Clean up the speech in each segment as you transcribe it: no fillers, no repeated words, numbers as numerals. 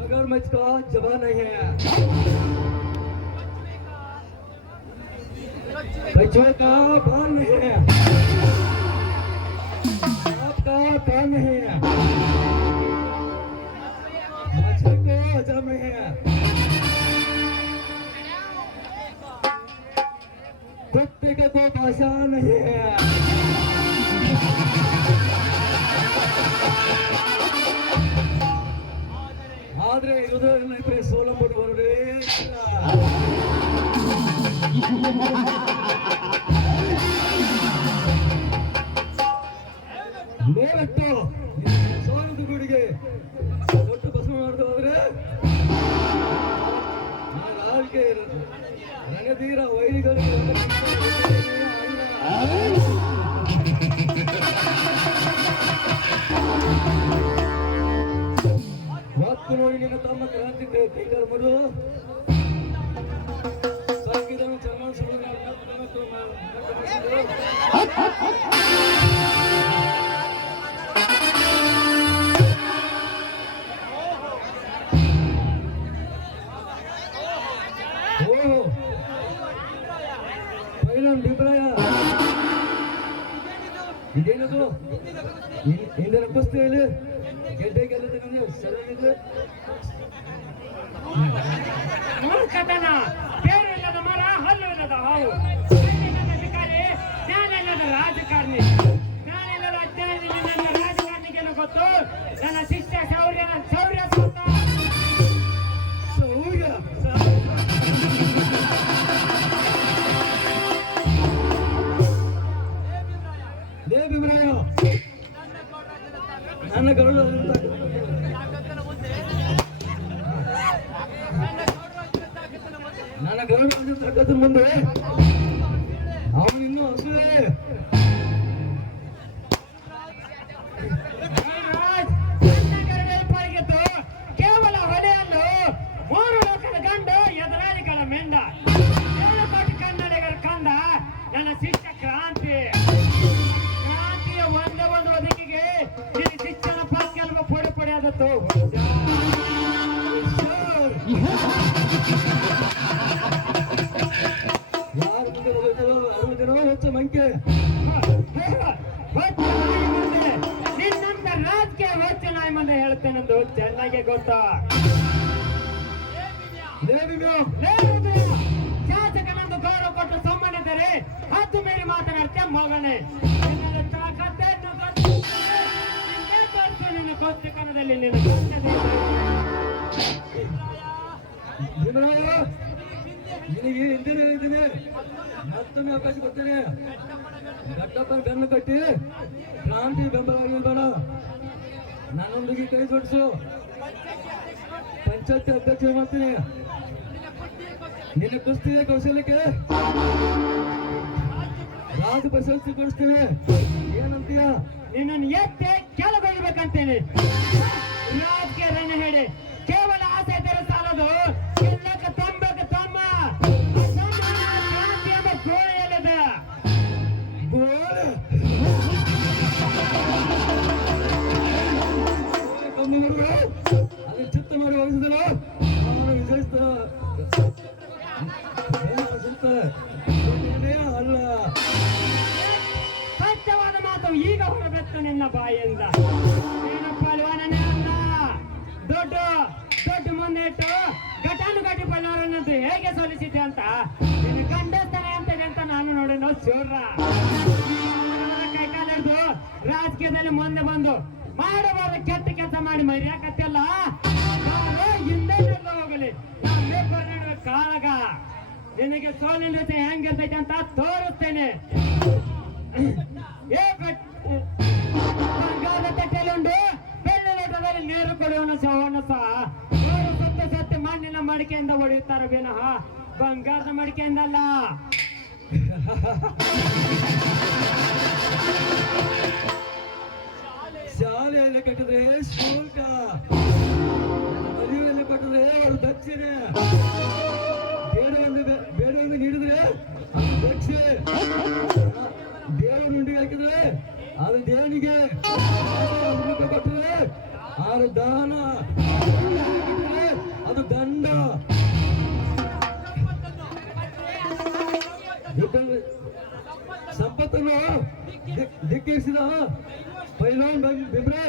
मगरमच्छ का जवान नहीं है, कछुए का बाल नहीं है, आपका कान नहीं है, मच्छर को हजम नहीं है, कुत्ते का कोई भाषा नहीं है। ಆದ್ರೆ ಇರೋದ್ರೆ ಸೋಲಂಬುಡು ಹೊರಡೇ ಮೇಲಟ್ಟು ಸೋಲದ ಗುಡಿಗೆ ದೊಡ್ಡ ಬಸವ ಮಾಡಿದ ಹೋದ್ರೆ ನಾಲ್ಕೆ ರಣಧೀರ ವೈರಿಗಳಿಗೆ ನೋಡಿ ನಿನ್ನ ತಮ್ಮ ಕ್ರಾಂತಿ ಟೀಕರ್ ಮರು ಸಂಗೀತವನ್ನು ಸನ್ಮಾನಿಸಲು ಅಭಿಪ್ರಾಯ ಇದೇನದು ಹಿಂದಿನ ಕುಸ್ತಿಯಲ್ಲಿ ಗೆಡ್ಡೆ ಗೆಲ್ಲದ ಸರಿಯಾಗಿದೆ ಮೂರ್ಖತನ, ಬೇರಿಲ್ಲದ ಮರ, ಹಲ್ಲು ಇಲ್ಲದ ಹಾವು, ಅಧಿಕಾರಿ, ಜ್ಞಾನ ಇಲ್ಲದ ರಾಜಕಾರಣಿ, ಜ್ಞಾನ ಇಲ್ಲದ ಅಜ್ಞಾನಿ ನನ್ನ ರಾಜಕಾರಣಿಗೆಲ್ಲ ಗೊತ್ತು. ನನ್ನ ಶಿಷ್ಯ ಶೌರ್ಯ ಶೌರ್ಯ ಸೂತ ಶೌರ್ಯ ದೇವಿಬ್ರಾಯ ನನ್ನ ಗರುಡ ನನ್ನ ಗರುಡ ತಕ್ಕದ ಮುಂದೆ ಅವನು ಇನ್ನೂ ಹಸುವೆ ಕೇವಲ ಹೊಲೆಯಲ್ಲೂ 3 ಲೋಕದ ಗಂಡು ಎದುರಾಳಿಗಳ ಮೆಂಡ 7 ಕೋಟಿ ಕನ್ನಡಿಗರ ಕಂದ ನನ್ನ ಶಿಷ್ಯ ಕ್ರಾಂತಿ. ಕ್ರಾಂತಿಯ ಒಂದು ಬದುಕಿಗೆ ನಿನ್ನ ಶಿಕ್ಷಣ ಪಾಕ್ಯಲ್ವ ಪೊಡೆ ಪೊಡೆ ಆದತ್ತು. ಯಾರು ಮುಂದೆ 60 ಜನ ಹೆಚ್ಚು ಮಂಕೆ ನಿನ್ನಂತ ರಾಜಕೀಯ ಹೊಚ್ಚ ನಾಯಿ ಮುಂದೆ ಹೇಳ್ತೇನೆಂದು ಚೆನ್ನಾಗಿ ಗೊತ್ತ. ಶಾಸಕನಂದು ಗೌರವ ಕೊಟ್ಟು ಸಮ್ಮನಿದ್ದರೆ ಹತ್ತು ಮೇರಿ ಮಾತನಾಡ್ತೇ ಮಗನೇ. ನಿನ್ನ ಕೋಷ್ಟಕನದಲ್ಲಿ ನಿನ್ನ ನಿನಗೆ ಹಿಂದಿನ ಇದ್ದೀನಿ ಮತ್ತೊಮ್ಮೆ ಅವಕಾಶ ಕೊಡ್ತೇನೆ. ಗಟ್ಟಪ್ಪನ ಬೆನ್ನು ಕಟ್ಟಿ ಕ್ರಾಂತಿ ಬೆಂಬಲವಾಗಿ ಬೇಡ, ನಾನೊಂದಿಗೆ ಕೈ ಜೋಡಿಸು. ಪಂಚಾಯತ್ ಅಧ್ಯಕ್ಷ ಮಾಡ್ತೀನಿ. ನಿನ್ನ ಕುಸ್ತಿಯ ಕೌಶಲ್ಯಕ್ಕೆ ರಾಜ ಪ್ರಶಸ್ತಿ ಕೊಡಿಸ್ತೀನಿ. ಏನಂತೀಯ? ನಿನ್ನನ್ನು ಎತ್ತೆ ಕೆಳಗೊಳ್ಬೇಕಂತೇನೆ. ರಾಜಕೀಯ ರಣ ಹೇಳಿ ಕೇವಲ ಆಸೆ ಇದ್ದರೆ ಸಾಲದು. ಎಲ್ಲಕ್ಕೆ ತಂಬಕ್ಕೆ ತಮ್ಮ ಕ್ರಾಂತಿ ಎಂಬ ಗೋಳೆಯಲ್ಲಿದೆ. ಗೋಳೆ ಅದನ್ನು ಚಿತ್ತ ಮಾಡಿ ವಹಿಸಿದಲ್ಲ ಅವನು ವಿಜಯಿಸ್ತಾರ ಅಲ್ಲ. ಸತ್ಯವಾದ ಮಾತು ಈಗ ಹೊರಬೆತ್ತು ನಿನ್ನ ಬಾಯಿಯಿಂದ. ಪಲ್ವಾನನೇ ಅಲ್ಲ, ದೊಡ್ಡ ದೊಡ್ಡ ಮುಂದೆ ಇಟ್ಟು ಘಟಾನುಘಟಿ ಪಲ್ವಾನದ್ದು ಹೇಗೆ ಸೋಲಿಸಿದೆ ಅಂತ ನಿನ್ನ ಗಂಡಸ್ತಾನೆ ಅಂತಿದೆ ಅಂತ ನಾನು ನೋಡಿ ಚೋರ್ರ ಕೈಕಾಲ ಹಿಡಿದು ರಾಜಕೀಯದಲ್ಲಿ ಮುಂದೆ ಬಂದು ಮಾಡಬಾರ್ದು ಕೆಟ್ಟ ಕೆಲಸ ಮಾಡಿ ಮರ್ಯಾಕತ್ತಲ್ಲ. ಹಿಂದೆ ಹೋಗಲಿ. ಕಾಳಗ ನಿನಗೆ ಸೋಲಿನ ಜೊತೆ ಹೆಂಗಿರ್ತೈತೆ ಅಂತ ತೋರಿಸ್ತೇನೆ. ಬಂಗಾರದ ತಟ್ಟೆಲುಂಡು ಬೆಳ್ಳಿ ಲೋಟದಲ್ಲಿ ನೀರು ಕೊಡುವನು ಸವನಸ. ಸತ್ಯ ಸತ್ಯ ಮಣ್ಣಿನ ಮಡಿಕೆಯಿಂದ ಹೊಡೆಯುತ್ತಾರೆ ವಿನಃ ಬಂಗಾರದ ಮಡಿಕೆಯಿಂದಲ್ಲ. ಶಾಲೆಯಲ್ಲಿ ಕಟ್ಟಿದ್ರೆ ಶುಲ್ಕ, ಮದುವೆಯಲ್ಲಿ ಕಟ್ಟಿದ್ರೆ ಅವ್ರ ದಕ್ಷಿಣೆ, ಬೇಡವನ್ನು ನೀಡಿದ್ರೆ ಅದು ದಕ್ಷೆ, ದೇವರ ಉಂಡಿಗೆ ಹಾಕಿದ್ರೆ ಅದು ದೇವನಿಗೆ, ಕೊಟ್ಟರೆ ಅದು ದಾನ, ಅದು ದಂಡ. ಸಂಪತ್ತನ್ನು ಧಿಕ್ಕರಿಸಿದ ಪೈಲವಾನ್ ಬಿಬ್ರೆ,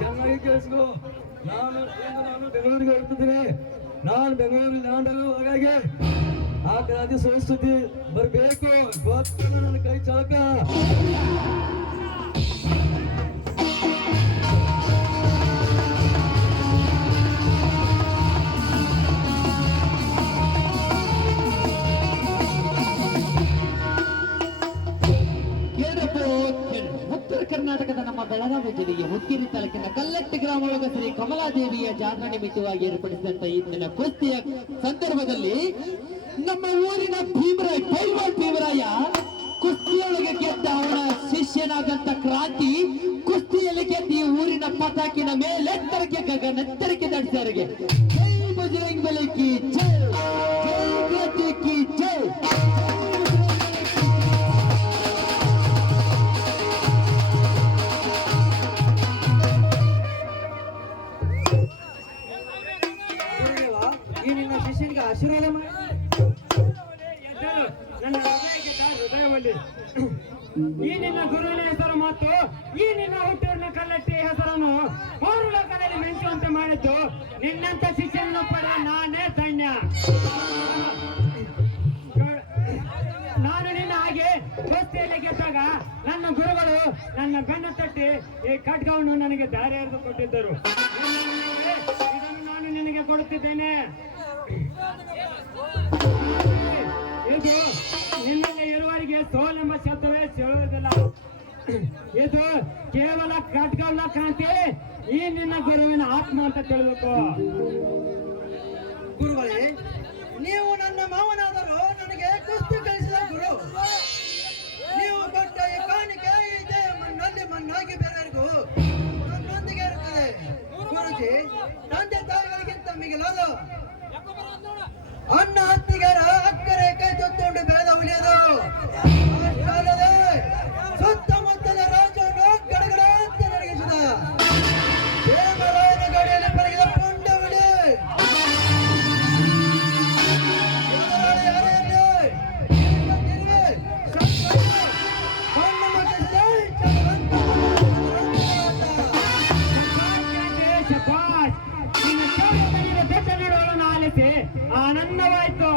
ಚೆನ್ನಾಗಿ ಕೇಳಿಸ್ಕೊ. ನಾನು ಬೆಂಗಳೂರಿಗೆ ಹೋಗ್ತಿದ್ದೀನಿ. ನಾನು ಬೆಂಗಳೂರಿಗೆ ನಾಡಲು, ಹಾಗಾಗಿ ಆ ಕ್ರಾಂತಿ ಸಂಸ್ಕೃತಿ ಬರಬೇಕು. ಗೊತ್ತು ನನ್ನ ಕೈ ಚಾಲಕ. ಉತ್ತರ ಕರ್ನಾಟಕದ ನಮ್ಮ ಬೆಳಗಾವಿ ಜಿಲ್ಲೆಯ ಹುಕ್ಕೇರಿ ತಾಲೂಕಿನ ಕಲ್ಲಟ್ಟಿ ಗ್ರಾಮದೊಳಗ ಶ್ರೀ ಕಮಲಾದೇವಿಯ ಜಾತ್ರಾ ನಿಮಿತ್ತವಾಗಿ ಏರ್ಪಡಿಸಿದಂತ ಇಂದಿನ ಕುಸ್ತಿಯ ಸಂದರ್ಭದಲ್ಲಿ ನಮ್ಮ ಊರಿನ ಭೀಮರಾಯ ಕುಸ್ತಿಯೊಳಗೆ ಗೆದ್ದ ಅವನ ಶಿಷ್ಯನಾದಂತ ಕ್ರಾಂತಿ ಕುಸ್ತಿಯಲ್ಲಿ ಗೆದ್ದ ಈ ಊರಿನ ಪತಾಕಿನ ಮೇಲೆತ್ತರಕ್ಕೆ ಗಗನೆತ್ತರಕ್ಕೆ ದಂಡಿಸರಿಗೆ ಜೈ ಬಜರಂಗ್ ಬಲಿ ಕಿ ಜೈ, ಜೈ ಕ್ರಾಂತಿ ಕಿ ಜೈ. ಈ ನಿನ್ನ ಶಿಷ್ಯನಿಗೆ ಆಶೀರ್ವಾದ ಮಾಡಿ. ನನ್ನ ಹೃದಯದಲ್ಲಿ ಈ ನಿನ್ನ ಗುರುವಿನ ಹೆಸರು ಮತ್ತು ಈ ನಿನ್ನ ಹುಟ್ಟೂರಿನ ಕಲ್ಲಟ್ಟಿ ಹೆಸರನ್ನು ಮೂರು ಲೋಕದಲ್ಲಿ ಮೆಚ್ಚುವಂತೆ ಮಾಡಿದ್ದು ನಿನ್ನಂತ ಶಿಷ್ಯನನ್ನು ಪಡೆದ ನಾನೇ ಸೈನ್ಯ. ನಾನು ನಿನ್ನ ಹಾಗೆ ಕುಸ್ತಿಯಲ್ಲಿ ಗೆದ್ದಾಗ ನನ್ನ ಗುರುಗಳು ನನ್ನ ಬೆನ್ನು ತಟ್ಟಿ ಈ ಖಡ್ಗವನ್ನು ನನಗೆ ದಾರಿ ಎರೆದು ಕೊಟ್ಟಿದ್ದರು. ಇದನ್ನು ನಾನು ನಿನಗೆ ಕೊಡುತ್ತಿದ್ದೇನೆ. ಇದು ನಿನ್ನಲ್ಲಿ ಇರುವವರಿಗೆ ಸೋಲೆಂಬ ಶಬ್ದವೇ ಹೇಳುವುದಿಲ್ಲ. ಇದು ಕೇವಲ ಖಡ್ಗವಲ್ಲ ಕ್ರಾಂತಿ, ಈ ನಿನ್ನ ಗುರುವಿನ ಆತ್ಮ ಅಂತ ತಿಳಿಬೇಕು. ಗುರುಗಳೇ, ನೀವು ನನ್ನ ಮಾವನಾದರೂ ನನಗೆ ಕುಸ್ತಿ ಕಲಿಸಿದ ಗುರು. ನೀವು ಕೊಟ್ಟ ಈ ಕಾಣಿಕೆ ಈ ದೇಹ ಮಣ್ಣಲ್ಲಿ ಮಣ್ಣಾಗಿ ಬೇರೆಯವರಿಗೂ ನನ್ನೊಂದಿಗೆ ಇರುತ್ತದೆ. ಗುರುಜಿ, ತಂದೆ ತಾಯಿಗಳಿಗಿಂತ ಮಿಗಿಲಾದ ಅಣ್ಣ ಅತ್ತಿಗರ ಅಕ್ಕರೆ ಕೈ ತೊತ್ತುಕೊಂಡು ಬೆಳೆದ ಉಳಿಯದು. ಅಷ್ಟಲ್ಲದೆ ಸುತ್ತಮುತ್ತಲ ರಾಜ್ಯವನ್ನು ಗಡಗಡ ಅಂತ ನಡಗಿಸಿದ ದೇವರಾಯನ ಗಡಿಯಲ್ಲಿ ಪರಗಿದ ಪುಂಡ ಉಳಿ. ಆನಂದವಾಯ್ತು.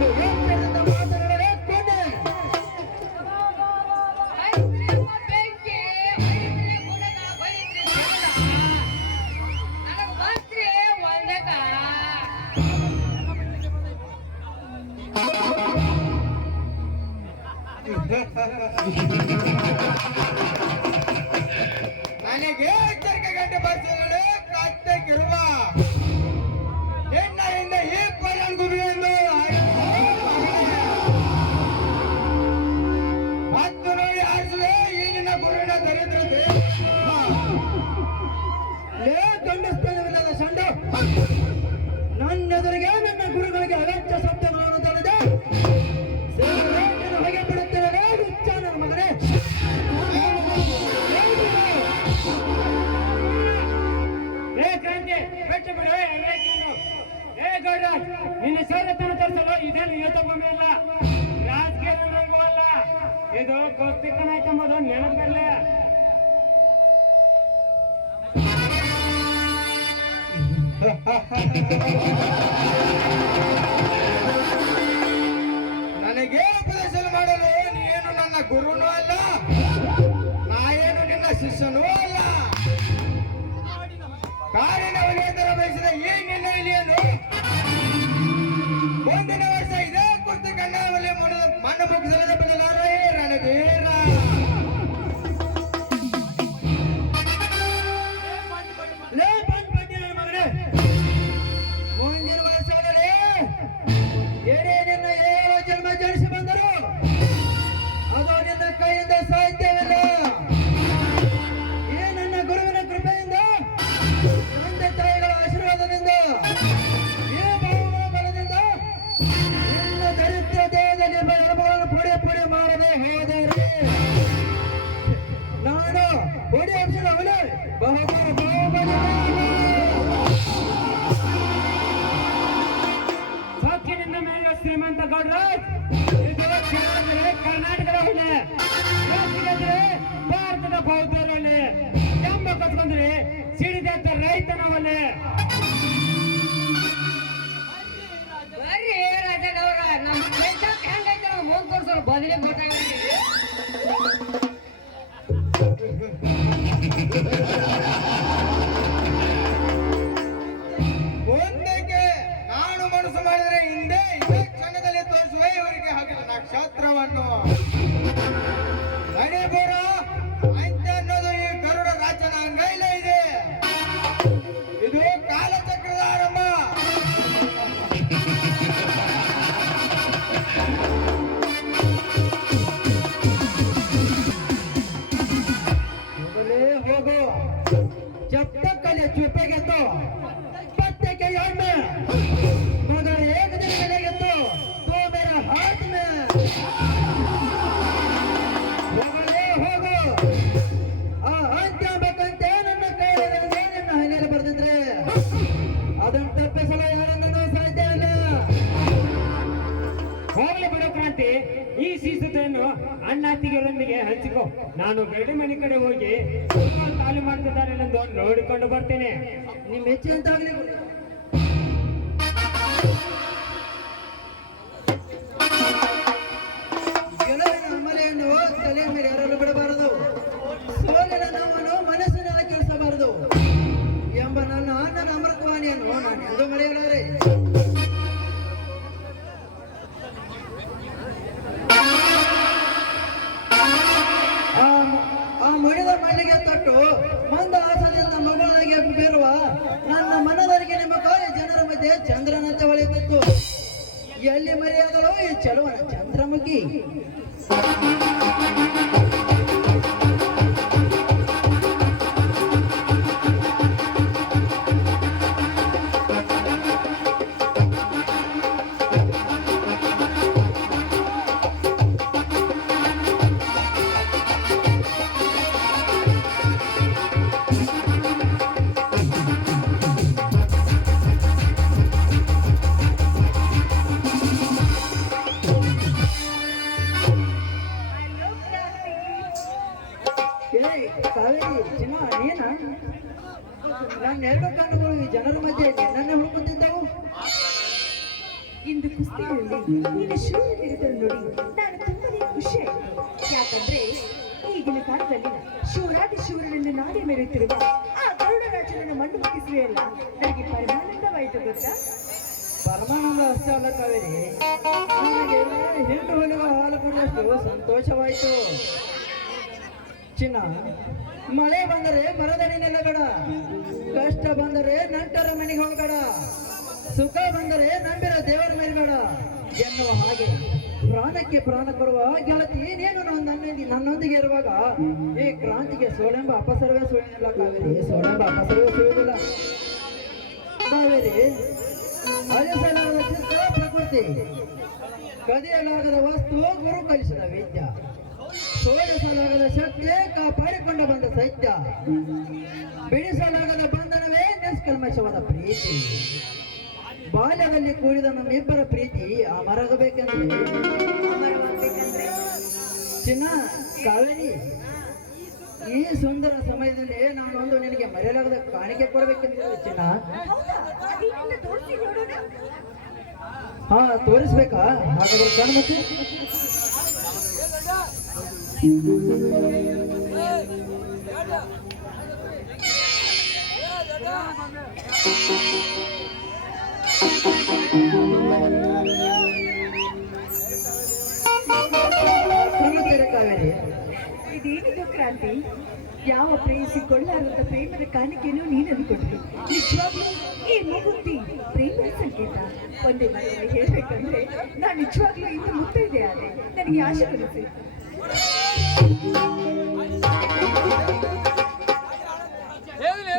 ಅದು ಯೋಚನೆಯಿಂದ ಮಾತನಾಡಲೇ ಕೊನೆ. ನನಗೆ ಎಚ್ಚರಿಕೆ ಗಂಟೆ ಬರ್ತಿದ್ರೆ ಕಾಯ್ತಿರುವ ಎಣ್ಣೆಯಿಂದ ಈ ಪರಂಗುಬಿಯನ್ನು ಹತ್ತು ನೋಡಿ ಆಡಿಸುವೆ ಈಗಿನ ಗುರುವಿನ ದರಿದ್ರತೆ. ಲೇ ಗಂಡಸ್ತನವಿಲ್ಲದ ಸಂಡ, ನನ್ನೆದುರಿಗೆ ನನ್ನ ಗುರುಗಳಿಗೆ ಅಗತ್ಯ ಶಬ್ದಗಳನ್ನು ತಳೆದೆ ಹೊಗೆ ಬಿಡುತ್ತೇನೆ ಹುಚ್ಚ ನನ್ನ ಮಗನೇ. ಏ ಕ್ರಾಂತಿ ಬಿಟ್ಟು ಬಿಡು. ಏ ಗೌಡ, ನಿನ್ನ ಸೌರತನ ತರಿಸಲು ಇದೇನು ಯುದ್ಧ ಭೂಮಿ ಅಲ್ಲ, ರಾಜಕೀಯ ರಂಗವೂ ಅಲ್ಲ, ಇದು ಕೌಸ್ತಿಕನ ಐತಂಬುದು ನೆನಪಲ್ಲ. ನನಗೆ ಉಪದೇಶ ಮಾಡಲು ನೀನು ನನ್ನ ಗುರುನೂ ಅಲ್ಲ, ನಾಯೇನು ನಿನ್ನ ಶಿಷ್ಯನೂ ಅಲ್ಲ. ಕಾಡಿನ ಒಲೆಯಂತರ ಬಯಸಿದ ಈ ನಿನ್ನ ಇಲಿಯನ್ನು ಮುಂದಿನ ವರ್ಷ ಇದೇ ಕುರ್ತು ಕಣ್ಣಾವಲ್ಲಿ ಮಣ್ಣು ಮುಗಿಸಲದ ಬದಲಾರೇ ರಣಧೀರ. ಲೇ ಬಂದ್ ಬಡ್ಡಿ ನನ್ನ ಮಗನೇ, ಮುಂದಿನ ವರ್ಷದಲ್ಲಿ ಏನೇ ನಿನ್ನ ಯಾವ ಜನ್ಮ ಜನಿಸಿ ಬಂದರು ಅದು ನಿನ್ನ ಕೈಯಿಂದ ಸಾಧ್ಯವಿಲ್ಲ. ಈ ನನ್ನ ಗುರುವಿನ ಕೃಪೆಯಿಂದ, ತಂದೆ ತಾಯಿಗಳ ಆಶೀರ್ವಾದದಿಂದ, ಈ ಭಾವಗಳ ಬಲದಿಂದ ನಿನ್ನ ದರಿದ್ರ ದೇಹದಲ್ಲಿ ಎಲುಬುಗಳನ್ನು ಪುಡಿ ಪುಡಿ ಮಾಡದೆ ಹೋದರೆ ನಾನು ಪುಡಿ ಅಂಶದ ಹುಲಿ ಬಹುಮಾನ ಸೊಕ್ಕಿನಿಂದ ಮೇಲೆ ಶ್ರೀಮಂತ ಗೌಡ್ರ, ಇದು ಕೇಳಿದ್ರೆ ಕರ್ನಾಟಕದ ಹೊಲೆ, ರಾಜ್ಯದಲ್ಲಿ ಭಾರತದ ಬೌದ್ಧರ ಹೊಲೆ, ಎಂಬ ಕತ್ಕೊಂಡ್ರೆ ಸಿಡಿದಂತ ರೈತನ ಹೊಲೆ. ಬರ್ರಿ ರಾಜನವ್ರ, ನಮ್ಮ ದೇಶಕ್ಕೆ ಹೆಂಗೈತೆ ನಾವು ಮುಂದೆ ತೋರಿಸೋರು ಬದಲಿ ಗೊತ್ತಾಗಲಿ. ಮುಂದಕ್ಕೆ ನಾನು ಮನಸ್ಸು ಮಾಡಿದರೆ ಹಿಂದೆ ಇದೇ ಕ್ಷಣದಲ್ಲಿ ತೋರಿಸುವೆ ಇವರಿಗೆ ಹಾಕಿದ ನಕ್ಷತ್ರವನ್ನು. ನಡಿಬೋರ ಅಂತ ಅನ್ನೋದು ಈ ಗರುಡ ರಾಜನ ಅಂಗೈಲ ಇದೆ. ಇದು ಕಾಲಚಕ್ರದ ಆರಂಭ. ಹೋಗಲೇ ಹೋಗು, जब तक कल चुपेगे तो पत्ते के याद में, मगर एक दिन मिलेगे तो मेरा हाथ में. ಹೋಗಲೇ ಹೋಗು, ಆ ಅಂತ್ಯ ಬೇಕಂತೆ ನನ್ನ ಕೈಯಲ್ಲಿ ನಿನ್ನ ಹಣೆಯಲ್ಲಿ ಬರ್ದಿದ್ರೆ ಅದನ್ನು ತಪ್ಪಿಸಲು ಯಾರಿಂದನೂ ಸಾಧ್ಯವಿಲ್ಲ. ಹೋಗ್ಲಿ ಬಿಡು ಕ್ರಾಂತಿ, ಈ ಸೀಸತೆಯನ್ನು ಅಣ್ಣಾತಿಗಳೊಂದಿಗೆ ಹಂಚಿಕೋ. ನಾನು ಗಡಿ ಮನೆ ಕಡೆ ಹೋಗಿ ತಾಲೀಮು ಮಾಡ್ತಿದ್ದಾರೆ ಎಂದು ನೋಡಿಕೊಂಡು ಬರ್ತೇನೆ. ನಿಮ್ಮ ಹೆಚ್ಚು ಅಂತ ಆಗ್ಲಿ. ಗೆಲುವಿನ ಅಮಲೆಯನ್ನು ತಲೆಯ ಮೇಲೆ ಯಾರಲು ಬಿಡಬಾರದು, ಸೋಲಿನ ನೋವನ್ನು ಮನಸ್ಸಿನಲ್ಲಿ ಕೇಳಿಸಬಾರದು ಎಂಬ ನನ್ನ ಅಣ್ಣನ ಅಮೃತವಾಣಿಯನ್ನು ನಾನು ಎಂದು ಮರೆಯಲಾರೆ. ಆ ಮುಡಿದ ಮಣ್ಣಿಗೆ ತೊಟ್ಟು ಮಂದ ಆಸದಿಂದ ಮಗುವಿಗೆ ಬೀರುವ ನನ್ನ ಮನದರಿಗೆ ನಿಮ್ಮ ಕಾಯ ಜನರ ಮಧ್ಯೆ ಚಂದ್ರನಂತೆ ಹೊಳೆಯುತ್ತಿತ್ತು. ಎಲ್ಲಿ ಮರೆಯಾದಲೋ ಈ ಚಲುವನ ಚಂದ್ರಮುಖಿ. ಕಾವೇರಿ ಚಿನ್ನ ನೀನ ನನ್ನ ಎರಡು ಕಣ್ಣುಗಳು ಈ ಜನರ ಮಧ್ಯೆ ನಿನ್ನನ್ನೇ ಹುಡುಕುತ್ತಿದ್ದವು. ಇಂದು ಕುಸ್ತಿಯಲ್ಲಿ ನೀನು ಶೂರತಿರುವುದನ್ನು ನೋಡಿ ನಾನು ತುಂಬಾನೇ ಖುಷಿ ಆಯಿತು. ಯಾಕಂದ್ರೆ ಈಗಿನ ಕಾಲದಲ್ಲಿ ಶೂರಾದಿ ಶೂರನನ್ನು ನಾಡಿ ಮೆರೆಯುತ್ತಿರುವ ಆ ಗರುಡರಾಜನನ್ನು ಮಣ್ಣು ಮುಗಿಸುವೆಯಲ್ಲ, ನನಗೆ ಪರಮಾನಂದವಾಯಿತು ಗೊತ್ತಾ. ಪರಮಾನಂದ ಅಷ್ಟೇ ಅಲ್ಲ ಕಾವೇರಿ, ನನಗೆ ಹೆಣ್ಣು ಹೊಲಿಗೆ ಹಾಲು ಕೊಡಷ್ಟು ಸಂತೋಷವಾಯಿತು. ಚಿನ್ನ, ಮಳೆ ಬಂದರೆ ಮರದಡಿ ನೆಲಗಡ, ಕಷ್ಟ ಬಂದರೆ ನಂಟರ ಮನೆಗೆ ಹೋಗಬೇಡ, ಸುಖ ಬಂದರೆ ನಂಬಿರ ದೇವರ ಮೇಲ್ಬೇಡ ಎನ್ನುವ ಹಾಗೆ ಪ್ರಾಣಕ್ಕೆ ಪ್ರಾಣ ಕೊಡುವ ಗೆಳತಿ ನೀನು ನನ್ನೊಂದಿಗೆ ಇರುವಾಗ ಈ ಕ್ರಾಂತಿಗೆ ಸೋಳೆಂಬ ಅಪಸರವೇ ಸುಳಿದಿಲ್ಲ ಕಾವೇರಿ, ಸೋಳೆಂಬ ಅಪಸರವೇ ಸುಳಿದಿಲ್ಲ ಕಾವೇರಿ. ಅಳಿಸಲಾಗದ ಚಿತ್ರ ಪ್ರಕೃತಿ, ಕದಿಯಲಾಗದ ವಸ್ತು ಗುರು ಕಲಿಸಿದ ವಿದ್ಯ, ಸೋಲಿಸಲಾಗದ ಶಕ್ತಿ ಕಾಪಾಡಿಕೊಂಡು ಬಂದ ಸತ್ಯ, ಬಿಡಿಸಲಾಗದ ಬಂಧನವೇ ನಿಷ್ಕಲ್ಮಶವಾದ ಪ್ರೀತಿ. ಬಾಲ್ಯದಲ್ಲಿ ಕೂಡಿದ ನಮ್ಮಿಬ್ಬರ ಪ್ರೀತಿ ಅಮರಗಬೇಕೆಂದ್ರೆ ಚಿನ್ನ ಕಾವೇರಿ, ಈ ಸುಂದರ ಸಮಯದಲ್ಲಿ ನಾನೊಂದು ನಿನಗೆ ಮರೆಯಲಾಗದ ಕಾಣಿಕೆ ಕೊಡಬೇಕೆಂದ್ರೆ ಚಿನ್ನ. ಅದೇನಿಲ್ಲ, ತೋರಿಸಿ ನೋಡೋಣ. ಹಾ, ತೋರಿಸ್ಬೇಕಾ? ಹಾಗಾದ್ರೆ ಕಣ್ಮುಚ್ಚು. ಕಾವೇರಿ, ಇದೇನಿದು ಕ್ರಾಂತಿ? ಯಾವ ಪ್ರೇಯಿಸಿಕೊಳ್ಳಾರದ ಪ್ರೇಮದ ಕಾಣಿಕೆಯನ್ನು ನೀನು ಅಂದ್ಕೊಂಡ್ರಿ. ನಿಜವಾಗ್ಲೂ ಈ ಮುಗುತ್ತಿ ಪ್ರೇಮದ ಸಂಕೇತ. ಒಂದೇ ಮನೆಯಲ್ಲಿ ಹೇಳ್ಬೇಕಂದ್ರೆ ನಾನು ನಿಜವಾಗ್ಲೂ ಇಂದು ಮುತ್ತೈದೆ ಆದೆ. ನನಗೆ ಆಶೆ ಬರುತ್ತೆ.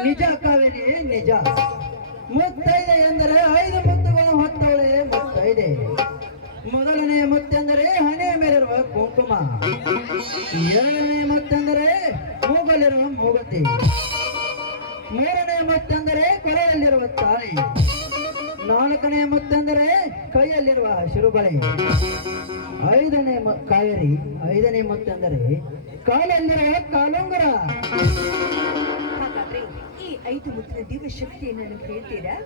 ನಿಜ ಕಾವೇರಿ, ನಿಜ. ಮುತ್ತೈದೆ ಎಂದರೆ 5 ಮುತ್ತುಗಳು ಹೊತ್ತವಳೆ ಮುತ್ತೈದೆ. ಮೊದಲನೆಯ ಮುತ್ತೆಂದರೆ ಹಣೆಯ ಮೇಲಿರುವ ಕುಂಕುಮ, ಎರಡನೆಯ ಮುತ್ತೆಂದರೆ ಮೂಗಲ್ಲಿರುವ ಮೂಗುತಿ, ಮೂರನೆಯ ಮುತ್ತೆಂದರೆ ಕೊರೆಯಲ್ಲಿರುವ ತಾಳಿ, ನಾಲ್ಕನೆಯ ಮುತ್ತೆಂದರೆ ಕೈಯಲ್ಲಿರುವ ಹಸಿರು ಬಳೆ, ಕಾವೇರಿ 5ನೇ ಮುತ್ತೆಂದರೆ ಕಾಲಲ್ಲಿರುವ ಕಾಲುಂಗುರ. ಹಾಗಾದ್ರೆ ಈ 5 ಮುತ್ತಿನ ದಿವ್ಯ ಶಕ್ತಿಯನ್ನು ನನಗೆ ಹೇಳ್ತೀರಾ?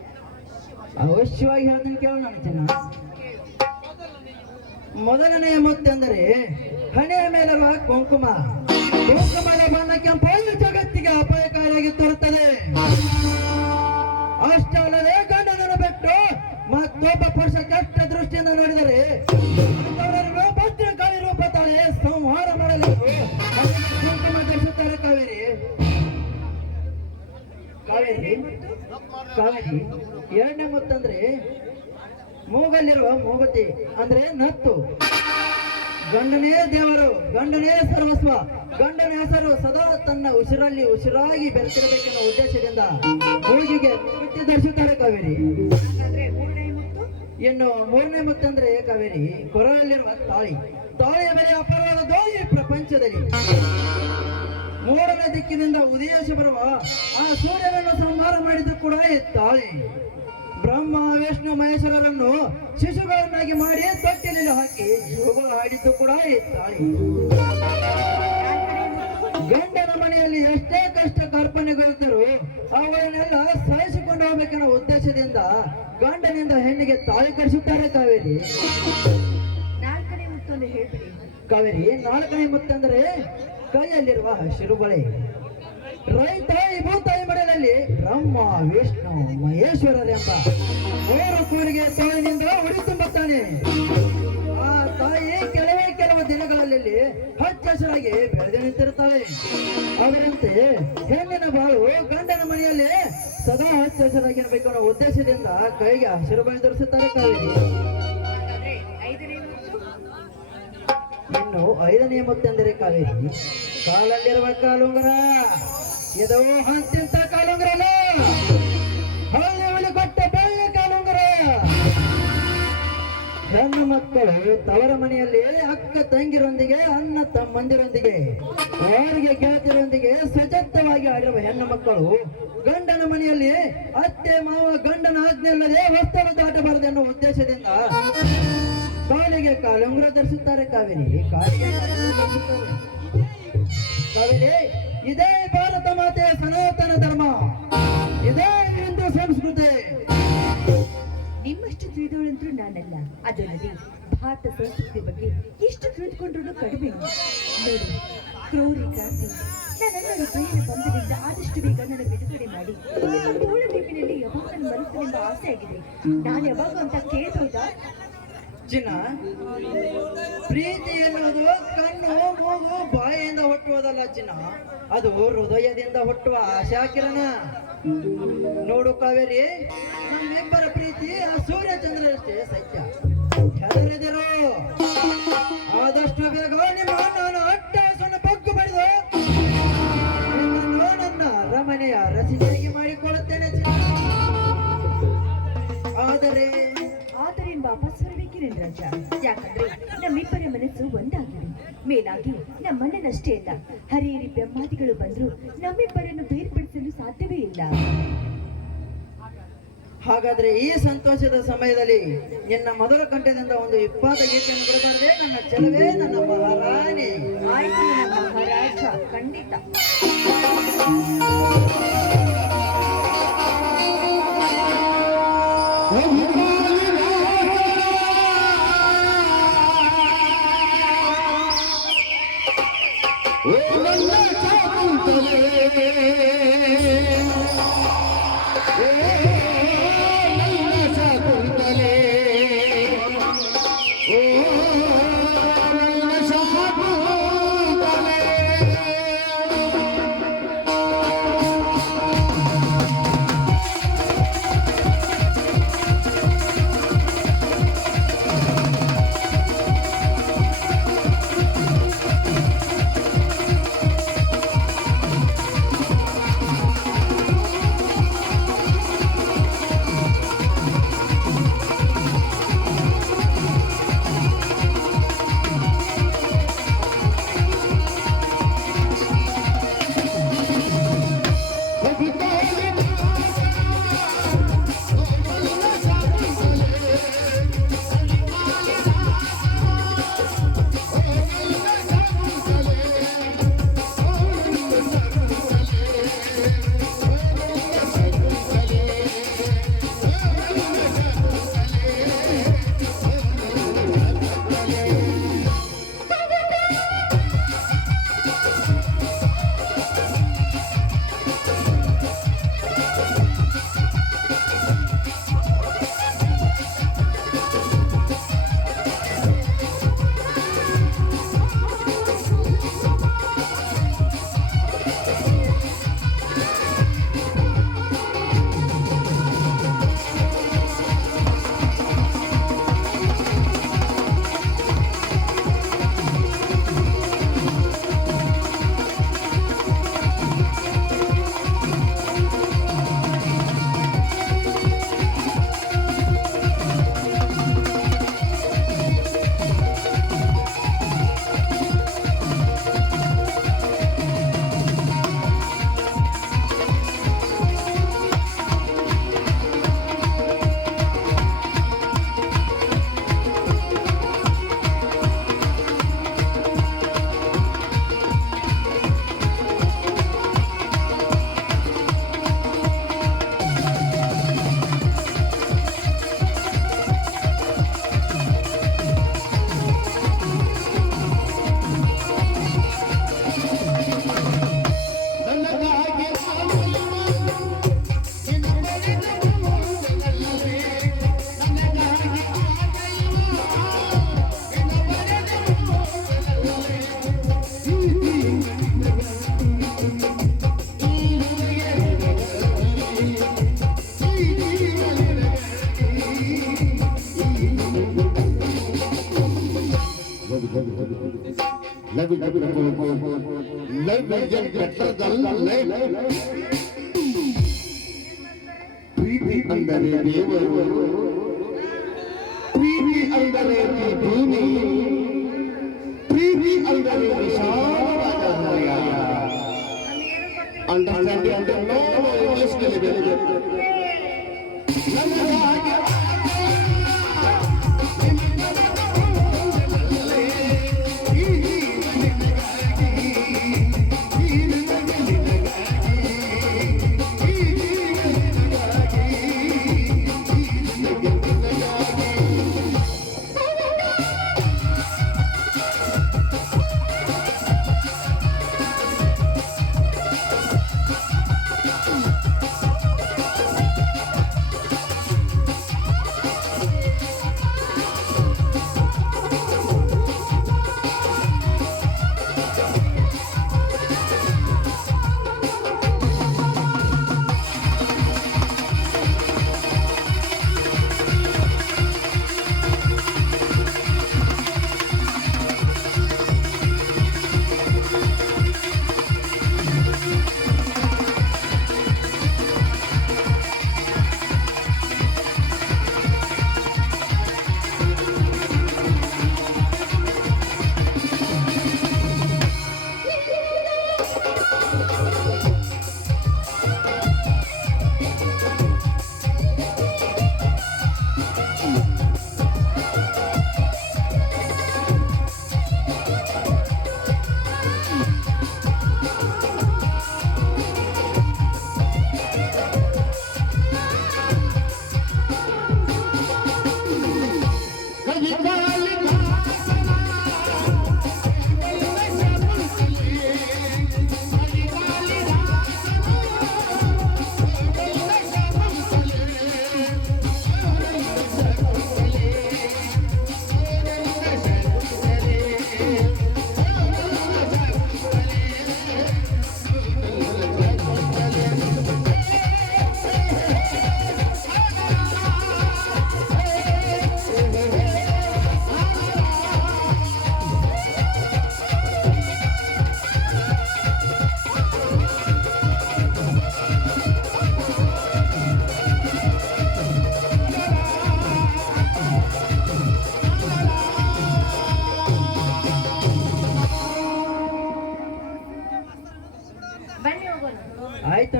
ಅವಶ್ಯವಾಗಿ ಹೇಳ್ತೀನಿ, ಕೇಳೋಣ ನಾನು ಚಿನ್ನ. ಮೊದಲನೆಯ ಮುತ್ತೆಂದರೆ ಹಣೆಯ ಮೇಲಿರುವ ಕುಂಕುಮ. ಕುಂಕುಮದ ಬಣ್ಣ ಕೆಂಪಾಗಿ ಜಗತ್ತಿಗೆ ಅಪಾಯಕಾರಿಯಾಗಿ ತೋರುತ್ತದೆ. ಅಷ್ಟಲ್ಲದೆ ಗಂಡನನ್ನು ಬಿಟ್ಟು ಮತ್ತೊಬ್ಬ ಪುರುಷ ಕೆಟ್ಟ ದೃಷ್ಟಿಯಿಂದ ನೋಡಿದರೆ ಅವರನ್ನು ಭದ್ರಕಾಳಿ ರೂಪ ತಾಳೆ ಸಂಹಾರ ಮಾಡಲು ಕುಂಕುಮ ಧರಿಸುತ್ತಾರೆ ಕಾವೇರಿ. ಕಾವೇರಿ ಕಾವೇರಿ 2ನೇ ಮುತ್ತಂದ್ರೆ ಮೂಗಲ್ಲಿರುವ ಮೂಗುತಿ ಅಂದ್ರೆ ನತ್ತು. ಗಂಡನೇ ದೇವರು, ಗಂಡನೇ ಸರ್ವಸ್ವ, ಗಂಡನ ಹೆಸರು ಸದಾ ತನ್ನ ಉಸಿರಾಗಿ ಬೆರೆತಿರಬೇಕೆನ್ನುವ ಉದ್ದೇಶದಿಂದ ಮೂಗಿಗೆ ಮೂಗುತಿ ಧರಿಸುತ್ತಾರೆ ಕಾವೇರಿ. ಹಾಗಾದ್ರೆ 3ನೇ ಮುತ್ತು? ಇನ್ನು 3ನೇ ಮುತ್ತಂದ್ರೆ ಕಾವೇರಿ ಕೊರಳಲ್ಲಿರುವ ತಾಳಿ. ತಾಳಿಯ ಬೆಲೆ ಅಪಾರವಾದದ್ದು ಈ ಪ್ರಪಂಚದಲ್ಲಿ. 3ನೇ ದಿಕ್ಕಿನಿಂದ ಉದಯಿಸಿ ಬರುವ ಆ ಸೂರ್ಯನನ್ನು ಸಂಹಾರ ಮಾಡಿದ್ದು ಕೂಡ ಈ ತಾಳಿ. ಬ್ರಹ್ಮ ವಿಷ್ಣು ಮಹೇಶ್ವರರನ್ನು ಶಿಶುಗಳನ್ನಾಗಿ ಮಾಡಿ ತೊಟ್ಟಿಲಲ್ಲಿ ಹಾಕಿ ಜೋಗುಳ ಹಾಡಿದ್ದು ಕೂಡ ಈ ತಾಳಿ. ಗಂಡನ ಮನೆಯಲ್ಲಿ ಎಷ್ಟೇ ಕಷ್ಟ ಕಾರ್ಪಣ್ಯಗಳಿದ್ದರೂ ಅವುಗಳನ್ನೆಲ್ಲ ಸಹಿಸಿಕೊಂಡು ಹೋಗ್ಬೇಕೆನ್ನೋ ಉದ್ದೇಶದಿಂದ ಗಂಡನಿಂದ ಹೆಣ್ಣಿಗೆ ತಾಳಿ ಕಳಿಸುತ್ತಾರೆ ಕಾವೇರಿ. 4ನೇ ಮುತ್ತನ್ನು ಹೇಳ್ಬಿಡಿ. ಕಾವೇರಿ 4ನೇ ಮುತ್ತಂದ್ರೆ ಕೈಯಲ್ಲಿರುವ ಹಸಿರು ಬಳೆ. ರೈತ ಈ ಭೂತಾಯಿ ಮನೆಯಲ್ಲಿ ಬ್ರಹ್ಮ ವಿಷ್ಣು ಮಹೇಶ್ವರರೆಂಬ 3 ಕೂರಿಗೆ ತಾಯಿನಿಂದ ಉಡಿ ತುಂಬುತ್ತಾನೆ. ಆ ತಾಯಿ ಕೆಲವು ದಿನಗಳಲ್ಲಿ ಹಚ್ಚ ಹಸಿರಾಗಿ ಬೆಳೆದು ನಿಂತಿರುತ್ತಾಳೆ. ಅವರಂತೆ ಹೆಣ್ಣಿನ ಬಾಳು ಗಂಡನ ಮನೆಯಲ್ಲಿ ಸದಾ ಹಚ್ಚ ಹಸಿರಾಗಿರ್ಬೇಕು ಅನ್ನೋ ಉದ್ದೇಶದಿಂದ ಕೈಗೆ ಹಸಿರು ಬಳೆ ಧರಿಸುತ್ತಾರೆ ಕಾವೇರಿ. ಹಾಗಾದ್ರೆ 5ನೇ ಮುತ್ತು? ಇನ್ನು 5ನೇ ಮುತ್ತೆಂದರೆ ಕಾವೇರಿ ಕಾಲಲ್ಲಿರುವ ಕಾಲುಂಗರ. ಇದು ಹಂತಿಂತ ಕಾಲುಂಗರ ಅಲ್ಲ, ಹಳ್ಳಿ ಕೊಟ್ಟ ಬೆಳ್ಳಿ ಕಾಲುಂಗರ. ಹೆಣ್ಣು ಮಕ್ಕಳು ತವರ ಮನೆಯಲ್ಲಿ ಅಕ್ಕ ತಂಗಿರೊಂದಿಗೆ ಅಣ್ಣ ತಮ್ಮಂದಿರೊಂದಿಗೆ ಅವರಿಗೆ ಗೆಳತಿಯರೊಂದಿಗೆ ಸಜತ್ತವಾಗಿ ಆಡಿರುವ ಹೆಣ್ಣು ಮಕ್ಕಳು ಗಂಡನ ಮನೆಯಲ್ಲಿ ಅತ್ತೆ ಮಾವ ಗಂಡನ ಆಜ್ಞೆ ಇಲ್ಲದೆ ವಸ್ತ್ರ ದಾಟಬಾರದು ಎನ್ನುವ ಉದ್ದೇಶದಿಂದ ಕಾಲಿಗೆ ಕಾಲುಂಗುರ ಧರಿಸುತ್ತಾರೆ ಕಾವೇರಿ. ಕಾಲಿಗೆ ಕಾಲುಂಗುರ ಧರಿಸುತ್ತಾರೆ ಕಾವೇರಿ. ಇದೇ ಭಾರತ ಮಾತೆಯ ಸನಾತನ ಧರ್ಮ, ಇದೇ ಹಿಂದೂ ಸಂಸ್ಕೃತಿ. ನಿಮ್ಮಷ್ಟು ತಿಳಿದವಳಂತೂ ನಾನಲ್ಲ. ಅದಲ್ಲದೆ ಭಾರತ ಸಂಸ್ಕೃತಿ ಬಗ್ಗೆ ಎಷ್ಟು ತಿಳಿದುಕೊಂಡ್ರೂ ಕಡಿಮೆ. ನೋಡಿ, ಕ್ರೌರಿ ಕ್ರಾಂತಿ ನನ್ನೆಲ್ಲರ ಪ್ರಿಯರ ಬಂಧದಿಂದ ಆದಷ್ಟು ಬೇಗ ನನ್ನ ಬಿಡುಗಡೆ ಮಾಡಿ ನಿಮ್ಮ ತೋಳ ಟಿಪ್ಪಿನಲ್ಲಿ ಯಾವಾಗ ನನ್ನ ಮನಸ್ಸಿನಿಂದ ಆಸೆ ಆಗಿದೆ. ನಾನು ಯಾವಾಗ ಅಂತ ಕೇಳ್ಬೋದಾ? ಚಿನ್ನ, ಪ್ರೀತಿ ಎನ್ನುವುದು ಕಣ್ಣು ಮೂಗು ಬಾಯಿಯಿಂದ ಹುಟ್ಟುವುದಲ್ಲ ಚಿನ್ನ, ಅದು ಹೃದಯದಿಂದ ಹುಟ್ಟುವ ಆಶಾ ಕಿರಣ. ನೋಡು ಕಾವೇರಿ, ನಮ್ಮಿಬ್ಬರ ಪ್ರೀತಿ ಆ ಸೂರ್ಯ ಚಂದ್ರರಷ್ಟೇ ಸತ್ಯ. ಹೆದರಿದರು ಆದಷ್ಟು ಬೇಗ ನಿಮ್ಮ ನಾನು ಅಟ್ಟಾಸನ್ನು ಬಗ್ಗು ಬಡಿದು ನಿನ್ನನ್ನು ನನ್ನ ರಮಣೆಯ ರಸಿಕೆಯಾಗಿ ಮಾಡಿಕೊಳ್ಳುತ್ತೇನೆ ಚಿನ್ನ. ಆದರೆ ವಾಪಸ್ ಬರಬೇಕಿರೇನು ರಾಜ? ಯಾಕಂದ್ರೆ ನಮ್ಮಿಬ್ಬರ ಮನಸ್ಸು ಒಂದಾಗಿದೆ. ಮೇಲಾಗಿ ನಮ್ಮಣ್ಣನಷ್ಟೇ ಅಲ್ಲ, ಹರಿಯರಿ ಬ್ರಹ್ಮಾದಿಗಳು ಬಂದ್ರು ನಮ್ಮಿಬ್ಬರನ್ನು ಬೇರ್ಪಡಿಸಲು ಸಾಧ್ಯವೇ ಇಲ್ಲ. ಹಾಗಾದ್ರೆ ಈ ಸಂತೋಷದ ಸಮಯದಲ್ಲಿ ನಿನ್ನ ಮಧುರ ಕಂಠದಿಂದ ಒಂದು 20 ಗೀತೆಯನ್ನು ಬಿಡಬಾರದೆ ನನ್ನ ಚೆಲುವೆ, ನನ್ನ ಮಹಾರಾಣಿ? ಆಯ್ತು ನನ್ನ ಮಹಾರಾಜ, ಖಂಡಿತ. Love is better than life. ಪ್ರೀತಿ ಅಂದರೆ ದೇವರು, ಪ್ರೀತಿ ಅಂದರೆ ಭೂಮಿ, ಪ್ರೀತಿ ಅಂದರೆ ವಿಶಾಲವಾದ ಹೃದಯ. Understanding the no emotional level.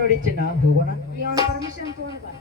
ನೋಡಿ ಚಿನ್ನ ಹೋಗೋಣ ಇವನ್ ಪರ್ಮಿಷನ್ ತಗೊಂಡ್ ಬಾ